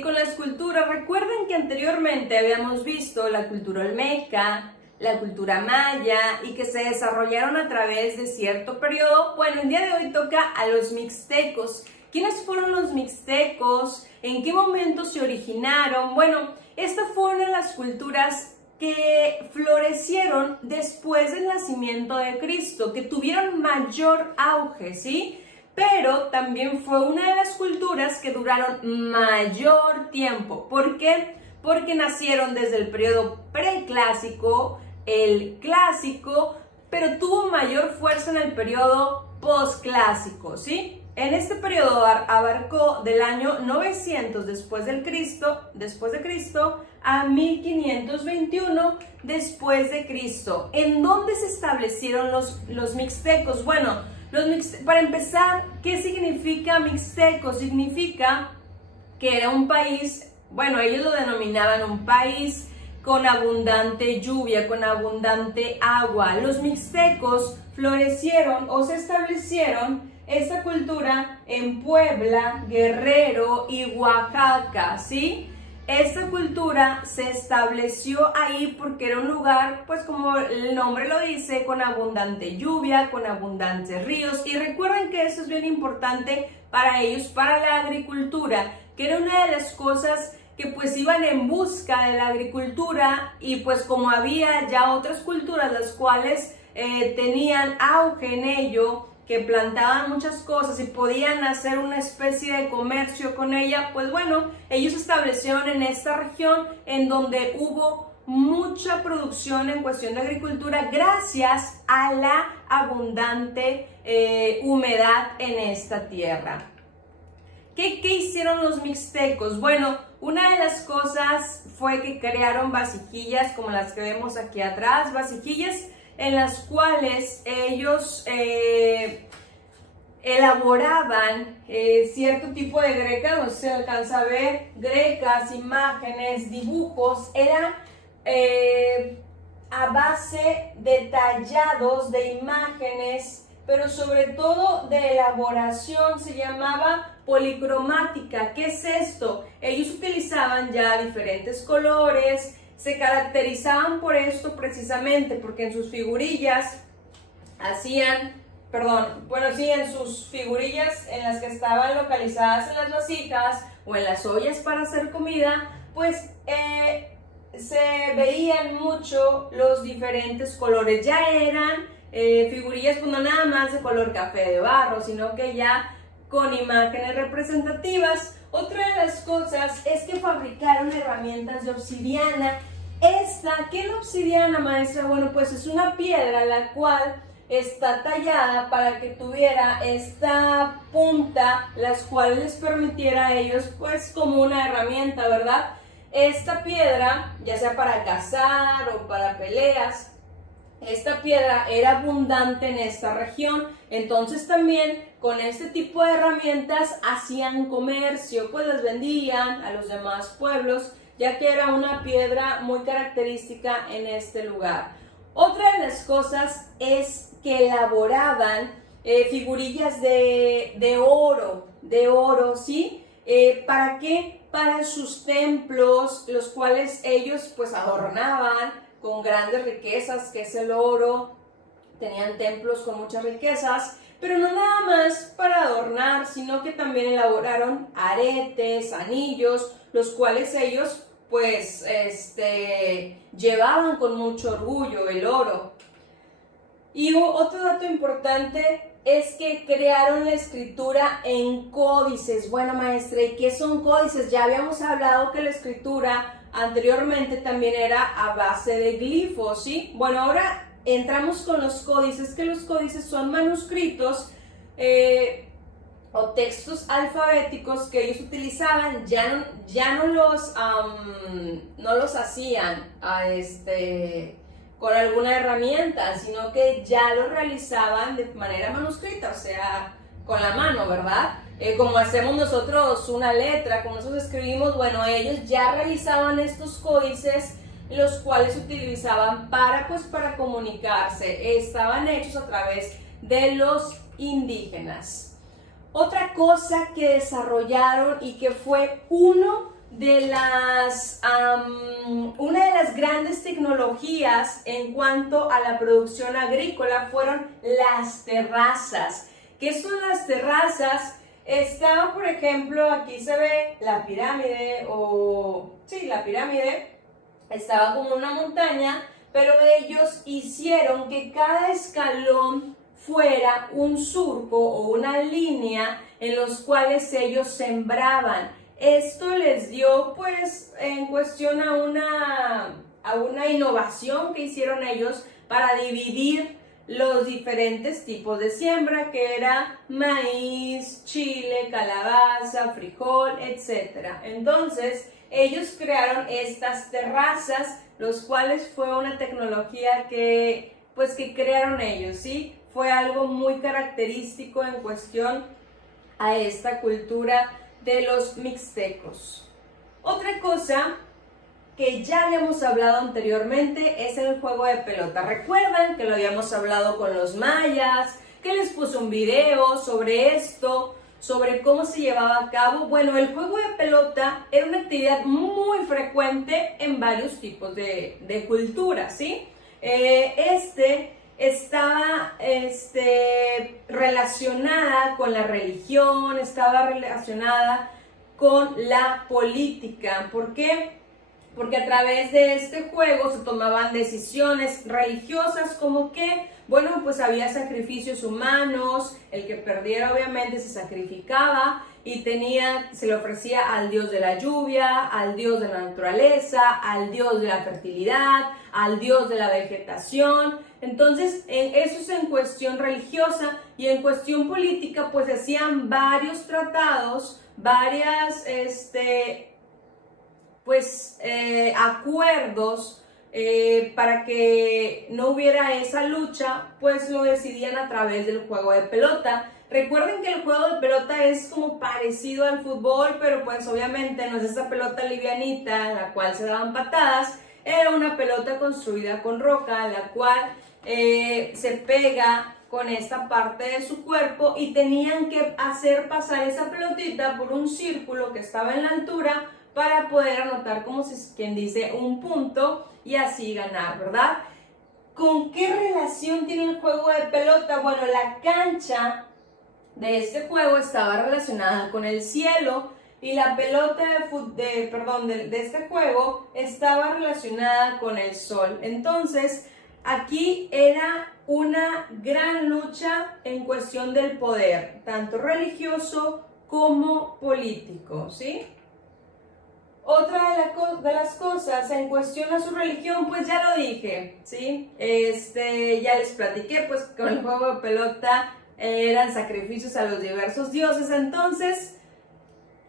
seguir con la escultura. Recuerden que anteriormente habíamos visto la cultura olmeca, la cultura maya y que se desarrollaron a través de cierto periodo. Bueno, el día de hoy toca a los mixtecos. ¿Quiénes fueron los mixtecos? ¿En qué momento se originaron? Bueno, estas fueron las culturas que florecieron después del nacimiento de Cristo, que tuvieron mayor auge, ¿sí? Pero también fue una de las culturas que duraron mayor tiempo. ¿Por qué? Porque nacieron desde el periodo preclásico, el clásico, pero tuvo mayor fuerza en el periodo posclásico, ¿sí? En este periodo abarcó del año 900 después de Cristo a 1521 después de Cristo. ¿En dónde se establecieron los mixtecos? Bueno, para empezar, ¿qué significa mixteco? Significa que era un país, bueno, ellos lo denominaban un país con abundante lluvia, con abundante agua. Los mixtecos florecieron o se establecieron esta cultura en Puebla, Guerrero y Oaxaca, ¿sí? Esta cultura se estableció ahí porque era un lugar, pues como el nombre lo dice, con abundante lluvia, con abundantes ríos. Y recuerden que eso es bien importante para ellos, para la agricultura, que era una de las cosas que pues iban en busca de la agricultura, y pues como había ya otras culturas las cuales tenían auge en ello, que plantaban muchas cosas y podían hacer una especie de comercio con ella, pues bueno, ellos se establecieron en esta región en donde hubo mucha producción en cuestión de agricultura gracias a la abundante humedad en esta tierra. ¿Qué hicieron los mixtecos? Bueno, una de las cosas fue que crearon vasijillas como las que vemos aquí atrás, vasijillas en las cuales ellos elaboraban cierto tipo de grecas, no sé si se alcanza a ver, grecas, imágenes, dibujos, eran a base de tallados de imágenes, pero sobre todo de elaboración, se llamaba policromática. ¿Qué es esto? Ellos utilizaban ya diferentes colores, se caracterizaban por esto precisamente, porque en sus figurillas en sus figurillas en las que estaban localizadas en las vasijas o en las ollas para hacer comida, pues se veían mucho los diferentes colores. Ya eran figurillas pues no nada más de color café de barro, sino que ya con imágenes representativas. Otra de las cosas es que fabricaron herramientas de obsidiana. ¿Qué es la obsidiana, maestra? Bueno, pues es una piedra la cual está tallada para que tuviera esta punta, las cuales les permitiera a ellos, pues como una herramienta, ¿verdad? Esta piedra, ya sea para cazar o para peleas, esta piedra era abundante en esta región, entonces también con este tipo de herramientas hacían comercio, pues les vendían a los demás pueblos, ya que era una piedra muy característica en este lugar. Otra de las cosas es que elaboraban figurillas de oro, ¿sí? ¿Para qué? Para sus templos, los cuales ellos pues adornaban con grandes riquezas, que es el oro. Tenían templos con muchas riquezas, pero no nada más para adornar, sino que también elaboraron aretes, anillos, los cuales ellos pues llevaban con mucho orgullo el oro. Y otro dato importante es que crearon la escritura en códices. Bueno, maestra, ¿y qué son códices? Ya habíamos hablado que la escritura anteriormente también era a base de glifos, ¿sí? Bueno, ahora entramos con los códices, que los códices son manuscritos o textos alfabéticos que ellos utilizaban, ya no los hacían con alguna herramienta, sino que ya lo realizaban de manera manuscrita, o sea, con la mano, ¿verdad? Como hacemos nosotros una letra, como nosotros escribimos, bueno, ellos ya realizaban estos códices, los cuales utilizaban para comunicarse. Estaban hechos a través de los indígenas. Otra cosa que desarrollaron y que fue uno una de las grandes tecnologías en cuanto a la producción agrícola fueron las terrazas. ¿Qué son las terrazas? Estaba, por ejemplo, aquí se ve la pirámide, la pirámide, estaba como una montaña, pero ellos hicieron que cada escalón fuera un surco o una línea en los cuales ellos sembraban. Esto les dio, pues, en cuestión a una innovación que hicieron ellos para dividir los diferentes tipos de siembra, que era maíz, chile, calabaza, frijol, etc. Entonces, ellos crearon estas terrazas, los cuales fue una tecnología que crearon ellos, ¿sí? Fue algo muy característico en cuestión a esta cultura de los mixtecos. Otra cosa que ya habíamos hablado anteriormente es el juego de pelota. Recuerdan que lo habíamos hablado con los mayas, que les puse un video sobre esto, sobre cómo se llevaba a cabo. Bueno, el juego de pelota era una actividad muy frecuente en varios tipos de culturas, ¿sí? Estaba relacionada con la religión, estaba relacionada con la política. ¿Por qué? Porque a través de este juego se tomaban decisiones religiosas, como que, bueno, pues había sacrificios humanos, el que perdiera obviamente se sacrificaba y se le ofrecía al dios de la lluvia, al dios de la naturaleza, al dios de la fertilidad, al dios de la vegetación. Entonces, eso es en cuestión religiosa, y en cuestión política, pues hacían varios tratados, acuerdos para que no hubiera esa lucha, pues lo decidían a través del juego de pelota. Recuerden que el juego de pelota es como parecido al fútbol, pero pues obviamente no es esa pelota livianita en la cual se daban patadas. Era una pelota construida con roca, la cual se pega con esta parte de su cuerpo, y tenían que hacer pasar esa pelotita por un círculo que estaba en la altura para poder anotar, como quien dice, un punto y así ganar, ¿verdad? ¿Con qué relación tiene el juego de pelota? Bueno, la cancha de este juego estaba relacionada con el cielo, y la pelota de este juego estaba relacionada con el sol. Entonces, aquí era una gran lucha en cuestión del poder, tanto religioso como político, ¿sí? Otra de las cosas en cuestión a su religión, pues ya lo dije, ¿sí? Ya les platiqué, pues con el juego de pelota eran sacrificios a los diversos dioses. Entonces,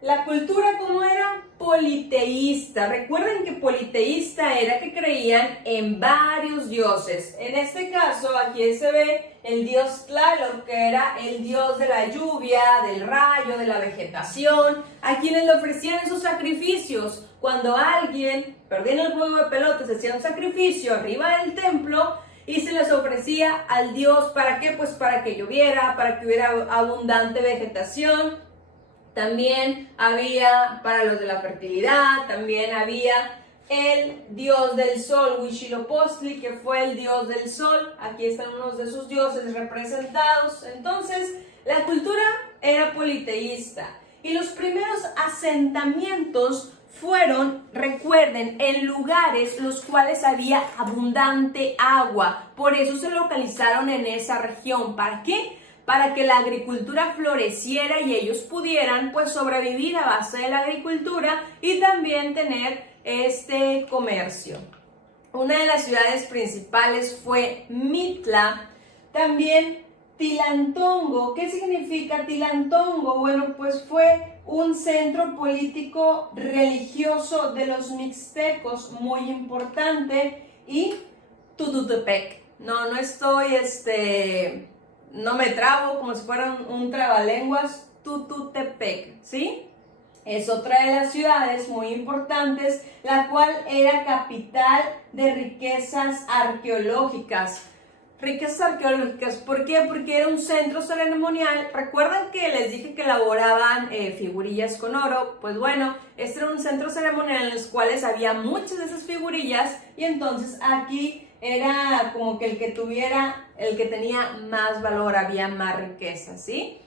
la cultura, ¿cómo era? Politeísta. Recuerden que politeísta era que creían en varios dioses. En este caso, aquí se ve el dios Tlaloc, que era el dios de la lluvia, del rayo, de la vegetación, a quienes le ofrecían esos sacrificios. Cuando alguien perdía en el juego de pelota, se hacía un sacrificio arriba del templo y se les ofrecía al dios. ¿Para qué? Pues para que lloviera, para que hubiera abundante vegetación. También había para los de la fertilidad, también había el dios del sol, Huitzilopochtli, que fue el dios del sol. Aquí están unos de sus dioses representados. Entonces, la cultura era politeísta. Y los primeros asentamientos fueron, recuerden, en lugares los cuales había abundante agua. Por eso se localizaron en esa región. ¿Para qué? Para que la agricultura floreciera y ellos pudieran, pues, sobrevivir a base de la agricultura y también tener este comercio. Una de las ciudades principales fue Mitla. También Tilantongo. ¿Qué significa Tilantongo? Bueno, pues fue un centro político religioso de los mixtecos muy importante. Y Tututepec. No estoy, no me trabo como si fuera un trabalenguas. Tututepec, ¿sí? Es otra de las ciudades muy importantes, la cual era capital de riquezas arqueológicas. Riquezas arqueológicas, ¿por qué? Porque era un centro ceremonial. ¿Recuerdan que les dije que elaboraban figurillas con oro? Pues bueno, este era un centro ceremonial en los cuales había muchas de esas figurillas y entonces aquí era como que el que tenía más valor, había más riqueza, ¿sí?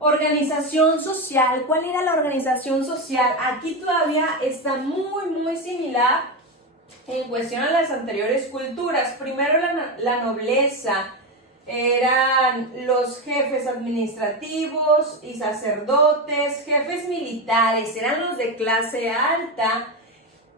Organización social, ¿cuál era la organización social? Aquí todavía está muy similar en cuestión a las anteriores culturas. Primero la nobleza, eran los jefes administrativos y sacerdotes, jefes militares, eran los de clase alta.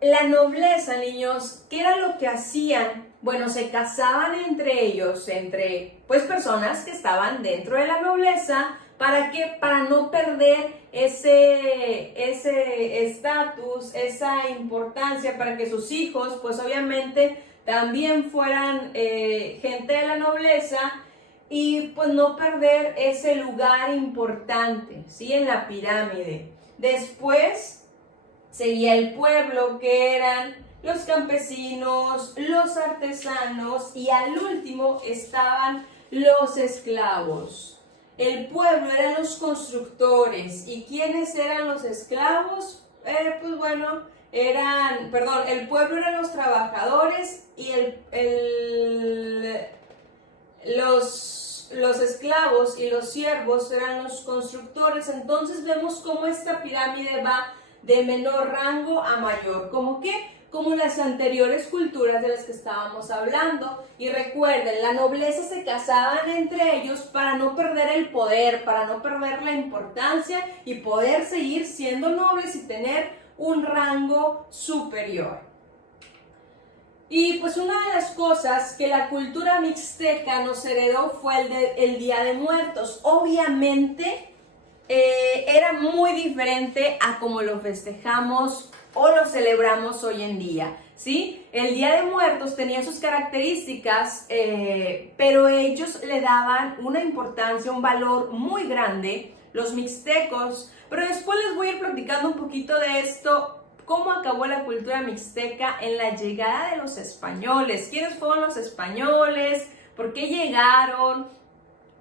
La nobleza, niños, ¿qué era lo que hacían? Bueno, se casaban entre ellos, entre pues personas que estaban dentro de la nobleza. ¿Para qué? Para no perder ese estatus, esa importancia, para que sus hijos, pues obviamente, también fueran gente de la nobleza y pues no perder ese lugar importante, ¿sí? En la pirámide. Después seguía el pueblo, que eran los campesinos, los artesanos y al último estaban los esclavos. El pueblo eran los constructores. ¿Y quiénes eran los esclavos? Pues bueno, el pueblo eran los trabajadores y los esclavos y los siervos eran los constructores. Entonces vemos cómo esta pirámide va de menor rango a mayor. ¿Cómo qué? Como las anteriores culturas de las que estábamos hablando. Y recuerden, la nobleza se casaban entre ellos para no perder el poder, para no perder la importancia y poder seguir siendo nobles y tener un rango superior. Y pues una de las cosas que la cultura mixteca nos heredó fue el Día de Muertos. Obviamente era muy diferente a como lo festejamos o lo celebramos hoy en día, ¿sí? El Día de Muertos tenía sus características, pero ellos le daban una importancia, un valor muy grande, los mixtecos. Pero después les voy a ir platicando un poquito de esto, cómo acabó la cultura mixteca en la llegada de los españoles. ¿Quiénes fueron los españoles? ¿Por qué llegaron?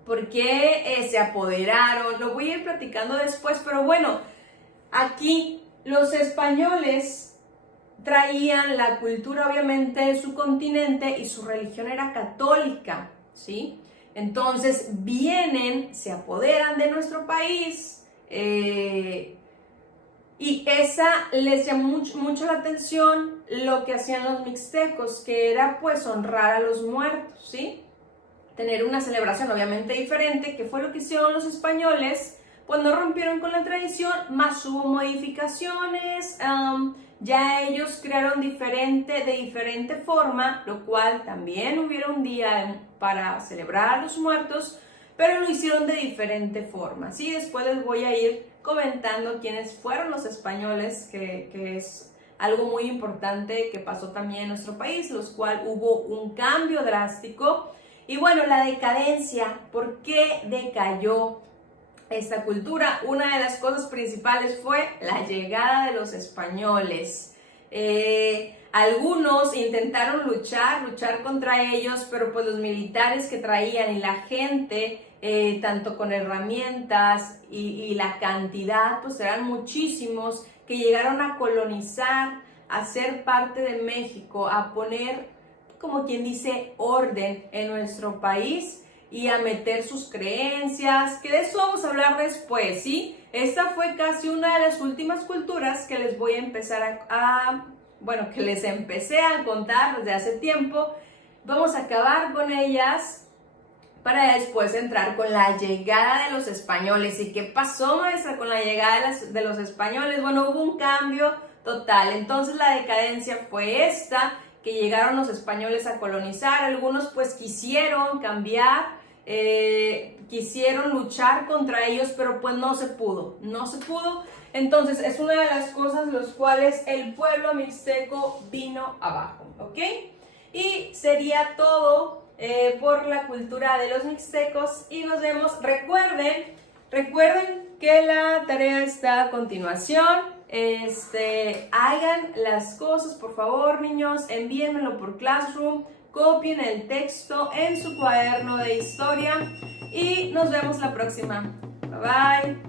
¿Por qué se apoderaron? Lo voy a ir platicando después, pero bueno, aquí los españoles traían la cultura obviamente de su continente y su religión era católica, ¿sí? Entonces vienen, se apoderan de nuestro país y esa les llamó mucho la atención lo que hacían los mixtecos, que era pues honrar a los muertos, ¿sí? Tener una celebración obviamente diferente, que fue lo que hicieron los españoles. Pues no rompieron con la tradición, más hubo modificaciones, ya ellos crearon de diferente forma, lo cual también hubiera un día para celebrar a los muertos, pero lo hicieron de diferente forma, ¿sí? Después les voy a ir comentando quiénes fueron los españoles, que es algo muy importante que pasó también en nuestro país, los cual hubo un cambio drástico. Y bueno, la decadencia, ¿por qué decayó esta cultura? Una de las cosas principales fue la llegada de los españoles. Algunos intentaron luchar contra ellos, pero pues los militares que traían y la gente, tanto con herramientas y la cantidad, pues eran muchísimos, que llegaron a colonizar, a ser parte de México, a poner, como quien dice, orden en nuestro país y a meter sus creencias, que de eso vamos a hablar después, ¿sí? Esta fue casi una de las últimas culturas que les voy a empezar que les empecé a contar desde hace tiempo. Vamos a acabar con ellas para después entrar con la llegada de los españoles. ¿Y qué pasó, maestra, con la llegada de los españoles? Bueno, hubo un cambio total. Entonces la decadencia fue esta, que llegaron los españoles a colonizar. Algunos pues quisieron cambiar, quisieron luchar contra ellos, pero pues no se pudo. Entonces es una de las cosas los cuales el pueblo mixteco vino abajo, ¿ok? Y sería todo por la cultura de los mixtecos y nos vemos. Recuerden que la tarea está a continuación. Hagan las cosas, por favor, niños, envíenmelo por Classroom. copien el texto en su cuaderno de historia y nos vemos la próxima. Bye bye.